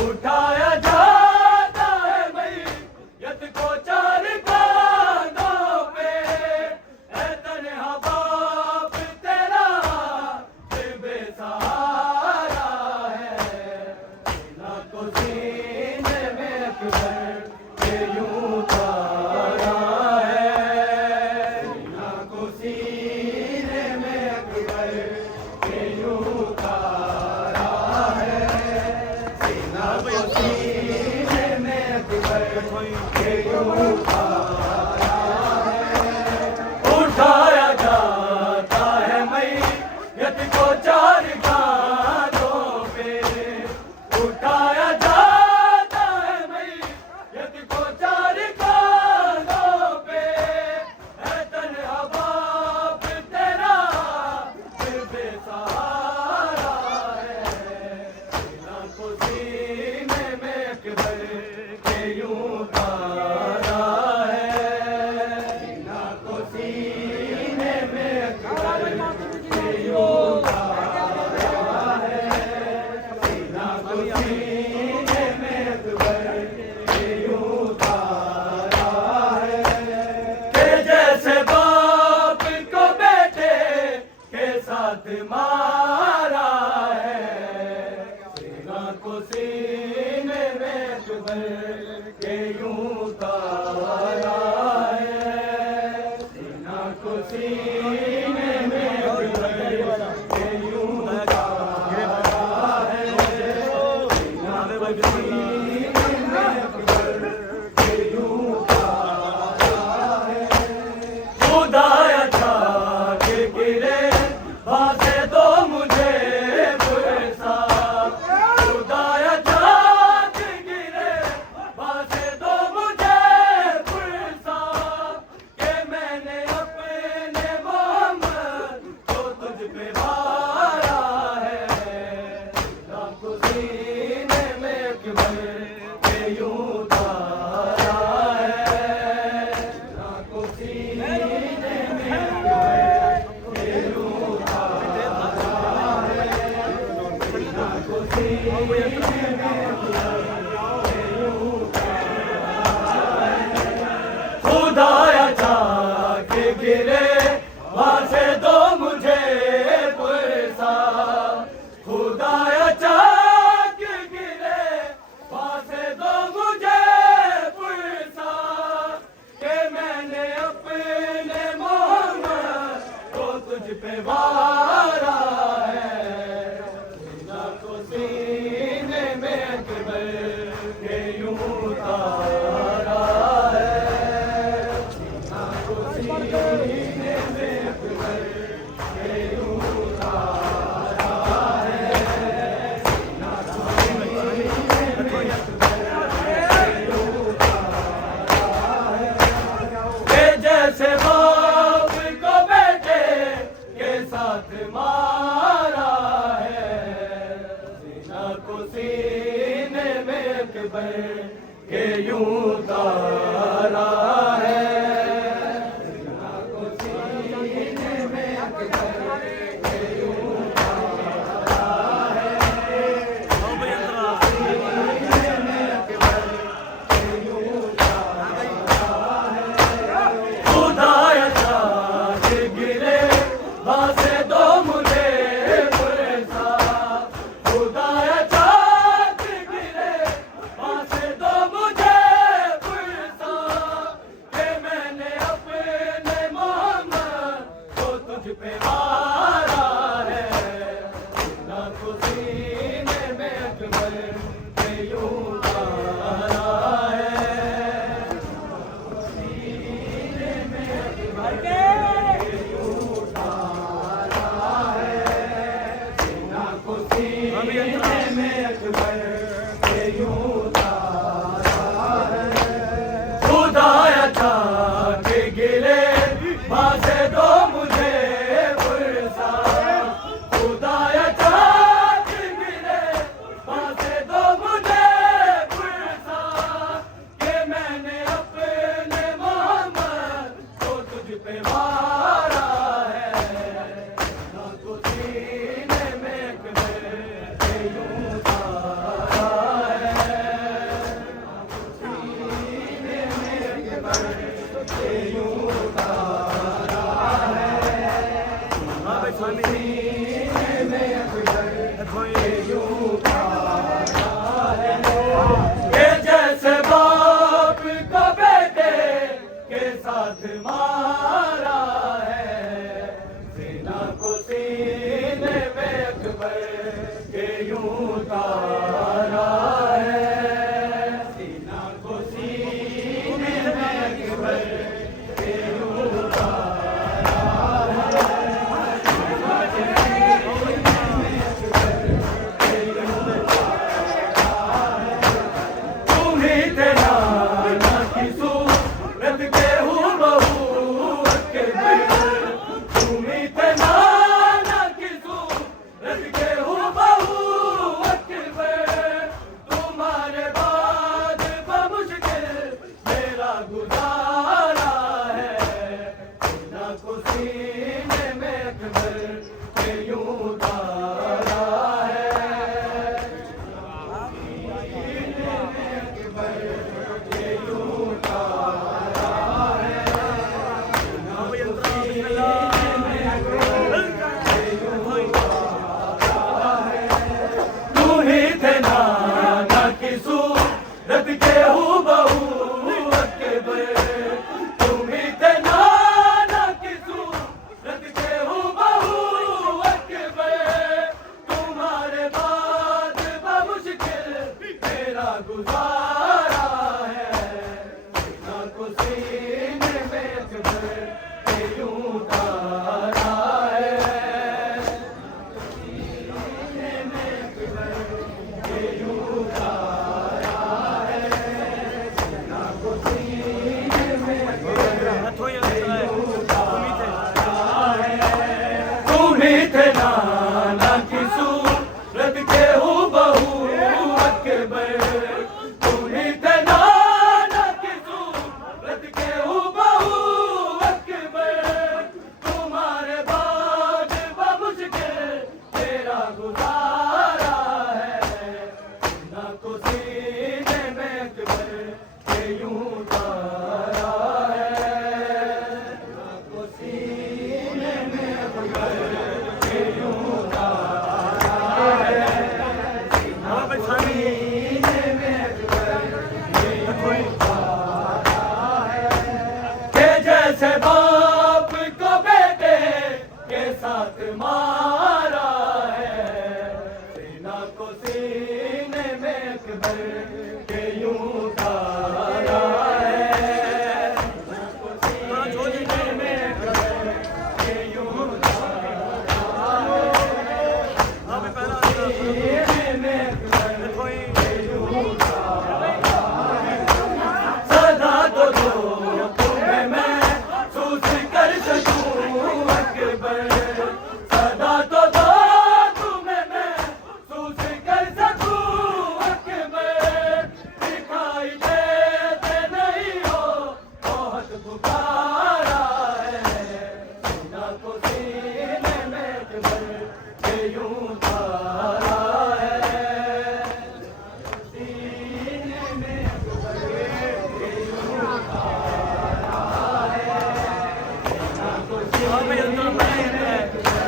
उठाया जाता है मैयत को चार कांधों पे, ऐ तन्हा बाप तेरा बेसहारा है। सीना को सीने में अकबर के यूं तारा है, सीना को सीने में अकबर के यूं तारा है, सीना को सीने में अकबर के यूं तारा है। उठाया जाता है मैयत को चार कांधों पे, उठाया जाता है मैयत को चार कांधों पे, ऐ तन्हा बाप तेरा बेसहारा है। सीना को सीने में अकबर के यूं तारा है, सीना को सीने में अकबर के यूं तारा है, सीना को सीने में अकबर के यूं तारा है। के जैसे बाप को बेटे के साथ मारा है, सीना को सीने में अकबर के यूं तारा है, सीना को सीने में अकबर के यूं तारा है, सीना को सीने में अकबर के यूं तारा है। खुदाया था कि गिरे बासे दो मुझे पुरसा, खुदाया था कि गिरे बासे दो मुझे पुरसा, कि मैंने अपने मोहम्मद को तुझ पे वारा है। सीना को सीने में अकबर के यूं तारा है, सीना को सीने में अकबर के यूं तारा है, सीना को सीने में अकबर के यूं तारा है। खुदाया था कि गिरे वासे दो मुझे पुरसा, खुदाया चाह कि गिरे वासे दो मुझे पुरसा, कि मैंने अपने मोहम्मद को तुझ पे वारा है। सीना को सीने में अकबर के यूं तारा है, सीना को सीने में अकबर के यूं तारा है, सीना को सीने में अकबर के यूं तारा है। के जैसे बाप को बेटे के साथ मारा है, सीना को सीने में अकबर के यूं तारा है, सीना को सीने में अकबर के यूं तारा है, सीने में अकबर के यूं तारा है। खुदाया था कि गिरे वासे दो मुझे पुरसा, खुदाया था कि गिरे वासे दो मुझे पुरसा, रत के हूबहू अकबर तुम ही थे नाना की सूरत के हूबहू अकबर तुम्हारे बाद बमुश्किल मेरा गुजारा है ना को सीने में अकबर के यूं तारा है सीने में अकबर के यूं तारा है ना को सीने में अकबर के यूं तारा है तुम ही थे नाना की सूरत के हूबहू अकबर तुम ही थे नाना की सूरत के हूबहू अकबर तुम्हारे बाद बमुश्किल तेरा गुजारा है ना को सीने में अकबर के यूं तारा है ना को सीने में अकबर के यूं तारा है ना को सीने में अकबर के यूं तारा है के जैसे बाप को बेटे के साथ मारा है सीना को सीने में अकबर के यूं तारा है सीना को सीने में अकबर के यूं तारा है सीने में अकबर के यूं तारा है सदा तो दो तुम्हें मैं सूस कर सकूं अकबर सदा तो दो तुम्हें मैं सूस कर सकूं अकबर दिखाई देते नहीं हो बहुत पुकारा है सीना को सीने में अकबर के यूं तारा है सीने में अकबर के यूं तारा है सीना को सीने में अकबर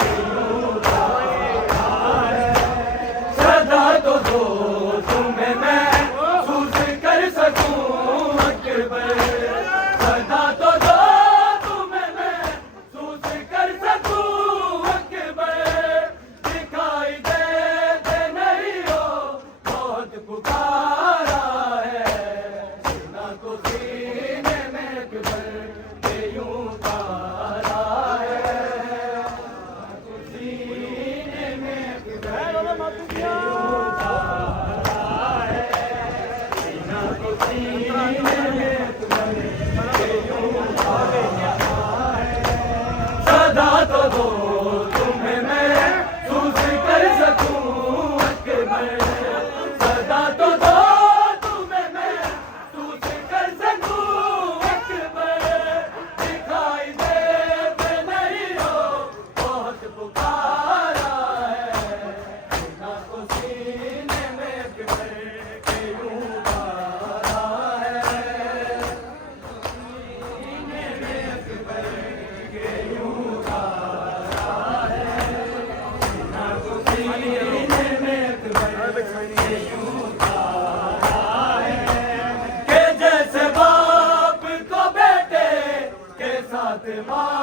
के यूं तारा है सदा तो दो तुम्हें मैं सूस कर सकूं अकबर सदा तो दो तुम्हें मैं सूस कर सकूं अकबर दिखाई देते नहीं हो बहुत पुकारा है सीना को सीने में अकबर के यूं तारा है सीने में अकबर के यूं तारा है सीना को सीने में अकबर के यूं तारा है सदा तो दो तुम्हें मैं सूस कर सकूं अकबर सदा तो दो तुम्हें मैं सूस कर सकूं अकबर दिखाई देते नहीं हो बहुत पुकारा है सीना को सीने में अकबर के यूं तारा है सीने में अकबर के यूं तारा है सीना को सीने में अकबर के यूं तारा है के जैसे बाप को बेटे के साथ मारा